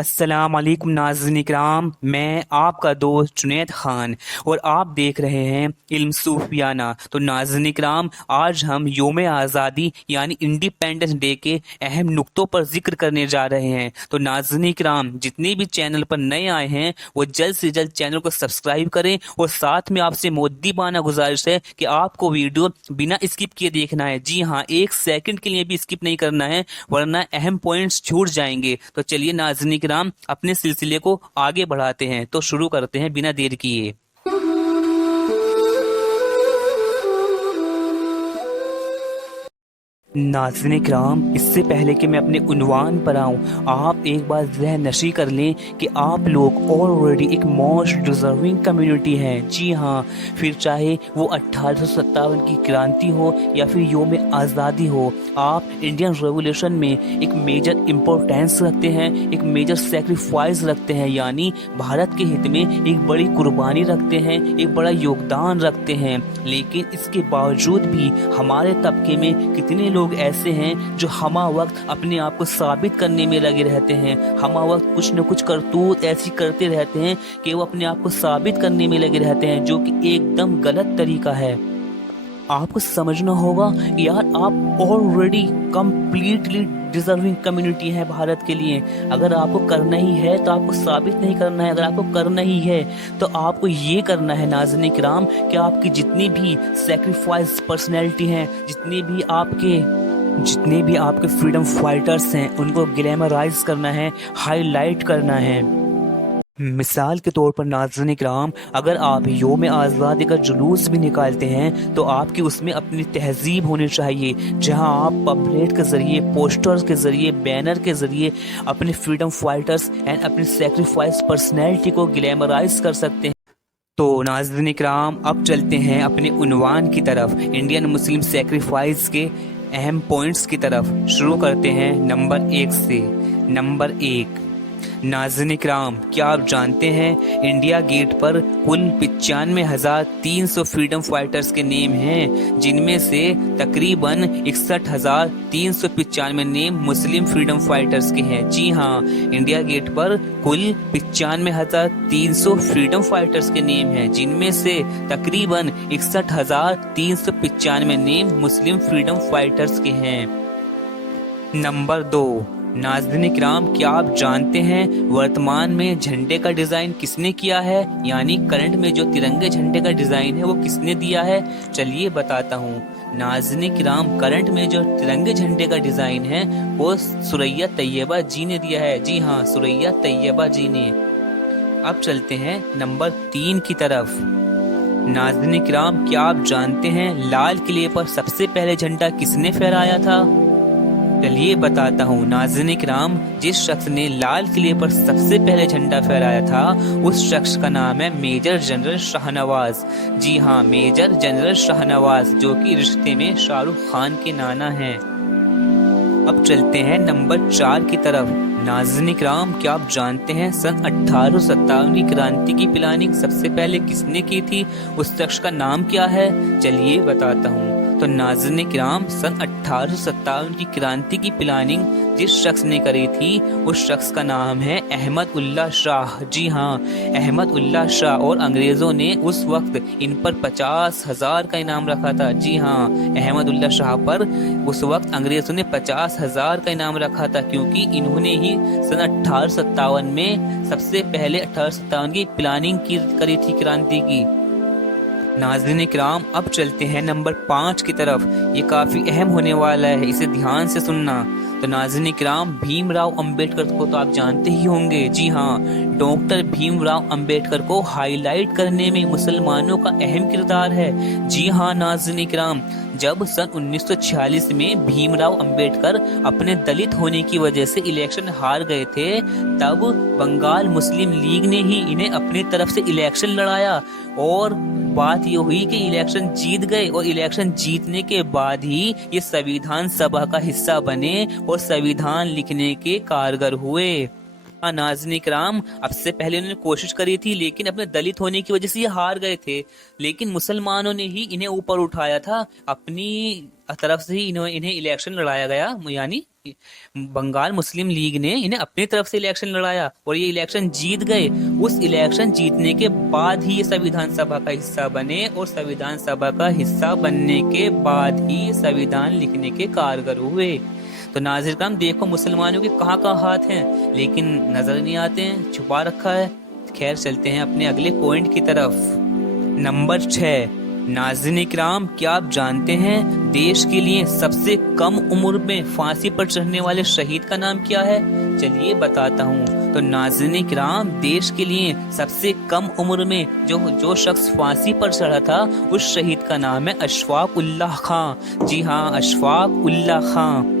अस्सलाम वालेकुम नाज़रीन इकराम, मैं आपका दोस्त जुनैद खान और आप देख रहे हैं इल्म सूफियाना। तो नाज़रीन इकराम, आज हम योम आज़ादी यानी इंडिपेंडेंस डे के अहम नुक्तों पर जिक्र करने जा रहे हैं। तो नाज़रीन इकराम, जितने भी चैनल पर नए आए हैं वो जल्द से जल्द चैनल को सब्सक्राइब करें और साथ में आपसे मुद्दीबाना गुजारिश है कि आपको वीडियो बिना स्किप किए देखना है। जी हाँ, एक सेकंड के लिए भी स्किप नहीं करना है वरना अहम पॉइंट्स छूट जाएंगे। तो चलिए नाज़रीन इकराम, अपने सिलसिले को आगे बढ़ाते हैं। तो शुरू करते हैं बिना देर किए। नाज़रीन इकराम, इससे पहले कि मैं अपने उन्वान पर आऊँ, आप एक बार ज़हन नशी कर लें कि आप लोग ऑलरेडी एक मोस्ट डिज़र्विंग कम्युनिटी हैं। जी हाँ, फिर चाहे वो 1857 की क्रांति हो या फिर योम आज़ादी हो, आप इंडियन रेवोल्यूशन में एक मेजर इम्पोर्टेंस रखते हैं, एक मेजर सेक्रीफाइस रखते हैं, यानी भारत के हित में एक बड़ी कुर्बानी रखते हैं, एक बड़ा योगदान रखते हैं। लेकिन इसके बावजूद भी हमारे तबके में कितने लोग ऐसे हैं जो हमा वक्त अपने आप को साबित करने में लगे रहते हैं, हमा वक्त कुछ न कुछ करतूत ऐसी करते रहते हैं कि वो अपने आप को साबित करने में लगे रहते हैं, जो कि एकदम गलत तरीका है। आपको समझना होगा कि यार, आप ऑलरेडी कंप्लीटली डिजर्विंग कम्युनिटी है भारत के लिए। अगर आपको करना ही है तो आपको साबित नहीं करना है, अगर आपको करना ही है तो आपको ये करना है नाज़रीन इकराम कि आपकी जितनी भी सेक्रीफाइस पर्सनैलिटी हैं, जितने भी आपके फ्रीडम फाइटर्स हैं, उनको ग्लैमराइज करना है, हाईलाइट करना है। मिसाल के तौर पर नाज़रीन इकराम, अगर आप योम आज़ादी का जुलूस भी निकालते हैं तो आपकी उसमें अपनी तहजीब होनी चाहिए, जहां आप पम्पलेट के ज़रिए, पोस्टर्स के ज़रिए, बैनर के ज़रिए अपने फ्रीडम फाइटर्स एंड अपनी सेक्रीफाइस पर्सनैलिटी को ग्लैमराइज कर सकते हैं। तो नाज़रीन इकराम, अब चलते हैं अपने उन्वान की तरफ, इंडियन मुस्लिम सेक्रीफाइस के अहम पॉइंट्स की तरफ। शुरू करते हैं नंबर 1 से। नंबर 1, नाज़रीन इकराम, क्या आप जानते हैं इंडिया गेट पर कुल 95,300 फ्रीडम फाइटर्स के नेम हैं, जिनमें से तकरीबन 61,395 नेम मुस्लिम फ्रीडम फाइटर्स के हैं। जी हाँ, इंडिया गेट पर कुल 95,300 फ्रीडम फाइटर्स के नेम हैं, जिनमें से तकरीबन 61,395 नेम मुस्लिम फ्रीडम फाइटर्स के हैं। नंबर 2, नाज़रीन इकराम, क्या आप जानते हैं वर्तमान में झंडे का डिजाइन किसने किया है, यानी करंट में जो तिरंगे झंडे का डिजाइन है वो किसने दिया है? चलिए बताता हूँ। नाज़रीन इकराम, करंट में जो तिरंगे झंडे का डिजाइन है वो सुरैया तैयबा जी ने दिया है। जी हाँ, सुरैया तैयबा जी ने। अब चलते हैं नंबर 3 की तरफ। नाज़रीन इकराम, क्या आप जानते हैं लाल किले पर सबसे पहले झंडा किसने फहराया था? चलिए बताता हूँ। नाज़रीन इकराम, जिस शख्स ने लाल किले पर सबसे पहले झंडा फहराया था उस शख्स का नाम है मेजर जनरल शाहनवाज। जी हाँ, मेजर जनरल शाहनवाज, जो कि रिश्ते में शाहरुख खान के नाना हैं। अब चलते हैं नंबर 4 की तरफ। नाज़रीन इकराम, क्या आप जानते हैं सन 1857 की क्रांति की प्लानिंग सबसे पहले किसने की थी? उस शख्स का नाम क्या है? चलिए बताता हूँ। तो नाज़रीन इकराम, सन 1857 की क्रांति की प्लानिंग जिस शख्स ने करी थी उस शख्स का नाम है अहमद उल्लाह शाह। जी हाँ, अहमद उल्लाह शाह। और अंग्रेजों ने उस वक्त इन पर 50,000 का इनाम रखा था। जी हाँ, अहमद उल्लाह शाह पर उस वक्त अंग्रेजों ने 50,000 का इनाम रखा था, क्योंकि इन्होंने ही सन 1857 में सबसे पहले 1857 की प्लानिंग करी थी क्रांति की। नाज़रीन इकराम, अब चलते हैं नंबर 5 की तरफ। ये काफी अहम होने वाला है, इसे ध्यान से सुनना। तो नाज़रीन इकराम, भीमराव अंबेडकर को तो आप जानते ही होंगे। जी हाँ, डॉक्टर भीमराव अंबेडकर को हाईलाइट करने में मुसलमानों का अहम किरदार है। जी हाँ नाज़रीन इकराम, जब सन 1946 में भीमराव अंबेडकर अपने दलित होने की वजह से इलेक्शन हार गए थे, तब बंगाल मुस्लिम लीग ने ही इन्हें अपनी तरफ से इलेक्शन लड़ाया और बात ये हुई कि इलेक्शन जीत गए और इलेक्शन जीतने के बाद ही ये संविधान सभा का हिस्सा बने और संविधान लिखने के कारगर हुए। नाज़रीन इकराम, अब से पहले उन्होंने कोशिश करी थी लेकिन अपने दलित होने की वजह से ये हार गए थे, लेकिन मुसलमानों ने ही इन्हें ऊपर उठाया था, طرف سے ہی انہیں الیکشن لڑایا گیا، یعنی بنگال مسلم لیگ نے انہیں اپنی طرف سے الیکشن لڑایا اور یہ الیکشن جیت گئے۔ اس الیکشن جیتنے کے بعد ہی یہ سویدھان سبھا کا حصہ بنے اور سویدھان سبھا کا حصہ بننے کے بعد ہی سویدھان لکھنے کے کارگر ہوئے۔ تو ناظرین کرام دیکھو مسلمانوں کے کہاں کہاں ہاتھ ہیں لیکن نظر نہیں آتے ہیں، چھپا رکھا ہے۔ خیر چلتے ہیں اپنے اگلے پوائنٹ کی طرف۔ نمبر 6، ناظرین کرام کیا آپ جانتے ہیں دیش کے لیے سب سے کم عمر میں پھانسی پر چڑھنے والے شہید کا نام کیا ہے؟ چلیے بتاتا ہوں۔ تو ناظرین کرام دیش کے لیے سب سے کم عمر میں جو شخص پھانسی پر چڑھا تھا اس شہید کا نام ہے اشفاق اللہ خان۔ جی ہاں، اشفاق اللہ خان۔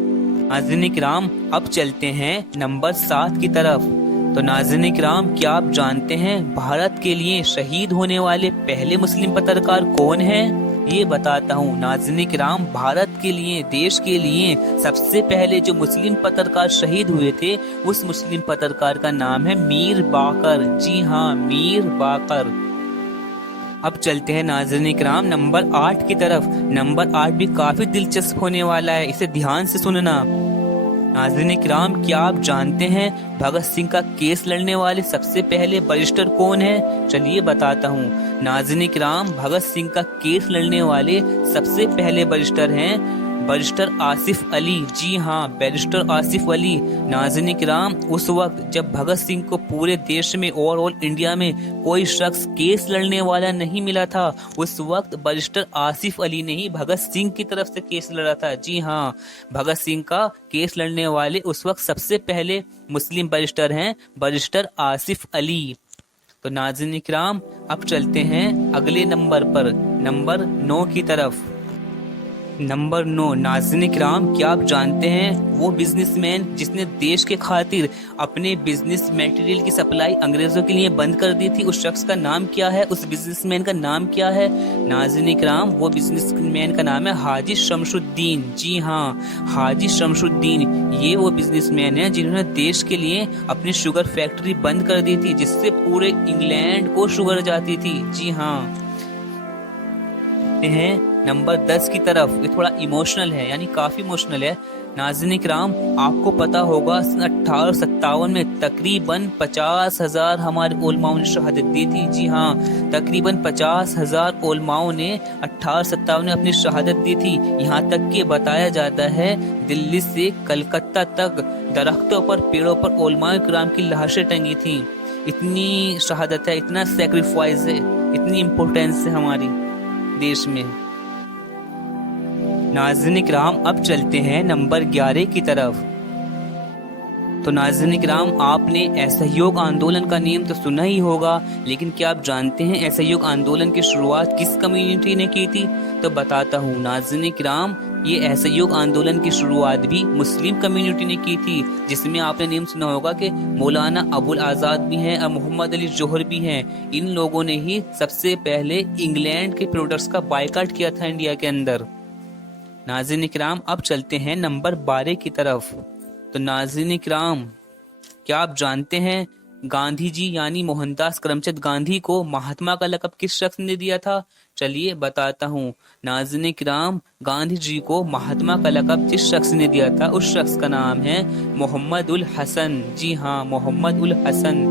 ناظرین کرام اب چلتے ہیں نمبر 7 کی طرف۔ تو ناظرین کرام کیا آپ جانتے ہیں بھارت کے لیے شہید ہونے والے پہلے مسلم پترکار کون ہیں؟ یہ بتاتا ہوں ناظرین کرام، بھارت کے لیے، دیش کے لیے سب سے پہلے جو مسلم پترکار شہید ہوئے تھے اس مسلم پترکار کا نام ہے میر باقر۔ جی ہاں، میر باقر۔ اب چلتے ہیں ناظرین کرام نمبر 8 کی طرف۔ نمبر 8 بھی کافی دلچسپ ہونے والا ہے، اسے دھیان سے سننا۔ ناظرین کرام کیا آپ جانتے ہیں بھگت سنگھ کا کیس لڑنے والے سب سے پہلے بیرسٹر کون ہیں؟ چلیے بتاتا ہوں۔ ناظرین کرام بھگت سنگھ کا کیس لڑنے والے سب سے پہلے بیرسٹر ہیں بیرسٹر آصف علی۔ جی ہاں، بیرسٹر آصف علی۔ ناظرین کرام اس وقت جب بھگت سنگھ کو پورے دیش میں اور آل انڈیا میں کوئی شخص کیس لڑنے والا نہیں ملا تھا، اس وقت بیرسٹر آصف علی نے ہی بھگت سنگھ کی طرف سے کیس لڑا تھا۔ جی ہاں، بھگت سنگھ کا کیس لڑنے والے اس وقت سب سے پہلے مسلم بیرسٹر ہیں بیرسٹر آصف علی۔ تو ناظرین کرام اب چلتے ہیں اگلے نمبر پر، نمبر 9 کی طرف۔ نمبر 9، ناظرین کرام کیا آپ جانتے ہیں وہ بزنس مین جس نے دیش کے خاطر اپنے بزنس میٹیریل کی سپلائی انگریزوں کے لیے بند کر دی تھی، اس شخص کا نام کیا ہے؟ اس بزنس مین کا نام کیا ہے؟ ناظرین کرام وہ بزنس مین کا نام ہے حاجی شمس الدین۔ جی ہاں، حاجی شمس الدین۔ یہ وہ بزنس مین ہیں جنہوں نے دیش کے لیے اپنی شوگر فیکٹری بند کر دی تھی جس سے پورے انگلینڈ کو شوگر جاتی تھی۔ جی ہاں، ہیں نمبر 10 کی طرف۔ یہ تھوڑا ایموشنل ہے، یعنی کافی ایموشنل ہے۔ ناظرین کرام آپ کو پتا ہوگا 1857 میں تقریباً 50,000 ہمارے علماؤں نے شہادت دی تھی۔ جی ہاں، تقریباً 50,000 علماؤں نے 1857 میں اپنی شہادت دی تھی۔ یہاں تک کہ بتایا جاتا ہے دلی سے کلکتہ تک درختوں پر، پیڑوں پر علماء کرام کی لاشیں ٹنگی تھیں۔ اتنی شہادت ہے، اتنا سیکریفائز ہے، اتنی امپورٹینس ہے ہماری دیش میں۔ ناظرین کرام اب چلتے ہیں نمبر 11 کی طرف۔ تو ناظرین کرام آپ نے اسہیوگ آندولن کا نیم تو سنا ہی ہوگا، لیکن کیا آپ جانتے ہیں اسہیوگ آندولن کی شروعات کس کمیونٹی نے کی تھی؟ تو بتاتا ہوں ناظرین کرام، یہ اسہیوگ آندولن کی شروعات بھی مسلم کمیونٹی نے کی تھی، جس میں آپ نے نیم سنا ہوگا کہ مولانا ابو العزاد بھی ہیں اور محمد علی جوہر بھی ہیں۔ ان لوگوں نے ہی سب سے پہلے انگلینڈ کے پروڈکٹس کا بائیکاٹ کیا تھا انڈیا کے اندر۔ ناظرین کرام اب چلتے ہیں نمبر 12 کی طرف۔ تو ناظرین کرام کیا آپ جانتے ہیں گاندھی جی یعنی موہن داس کرم چند گاندھی کو مہاتما کا لقب کس شخص نے دیا تھا؟ چلیے بتاتا ہوں ناظرین کرام، گاندھی جی کو مہاتما کا لقب جس شخص نے دیا تھا اس شخص کا نام ہے محمد الحسن۔ جی ہاں، محمد الحسن۔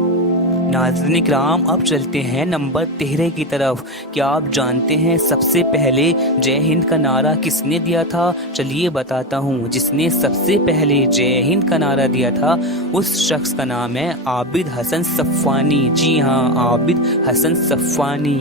ناظرین کرام اب چلتے ہیں نمبر 13 کی طرف۔ کیا آپ جانتے ہیں سب سے پہلے جے ہند کا نعرہ کس نے دیا تھا؟ چلیے بتاتا ہوں، جس نے سب سے پہلے جے ہند کا نعرہ دیا تھا اس شخص کا نام ہے عابد حسن صفوانی۔ جی ہاں، عابد حسن صفوانی۔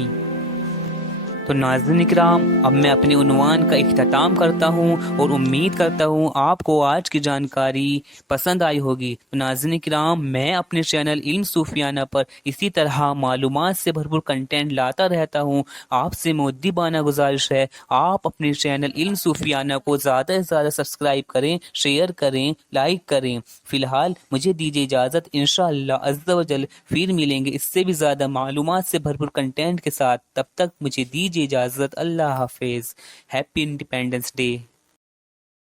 تو ناظرین کرام اب میں اپنے عنوان کا اختتام کرتا ہوں اور امید کرتا ہوں آپ کو آج کی جانکاری پسند آئی ہوگی۔ تو ناظرین کرام میں اپنے چینل علم صوفیانہ پر اسی طرح معلومات سے بھرپور کنٹینٹ لاتا رہتا ہوں۔ آپ سے مؤدبانہ گزارش ہے آپ اپنے چینل علم صوفیانہ کو زیادہ سے زیادہ سبسکرائب کریں، شیئر کریں، لائک کریں۔ فی الحال مجھے دیجیے اجازت، انشاءاللہ عز و جل پھر ملیں گے اس سے بھی زیادہ معلومات سے بھرپور کنٹینٹ کے ساتھ۔ تب تک مجھے دیجیے اجازت، اللہ حافظ، ہیپی انڈیپینڈنس ڈے۔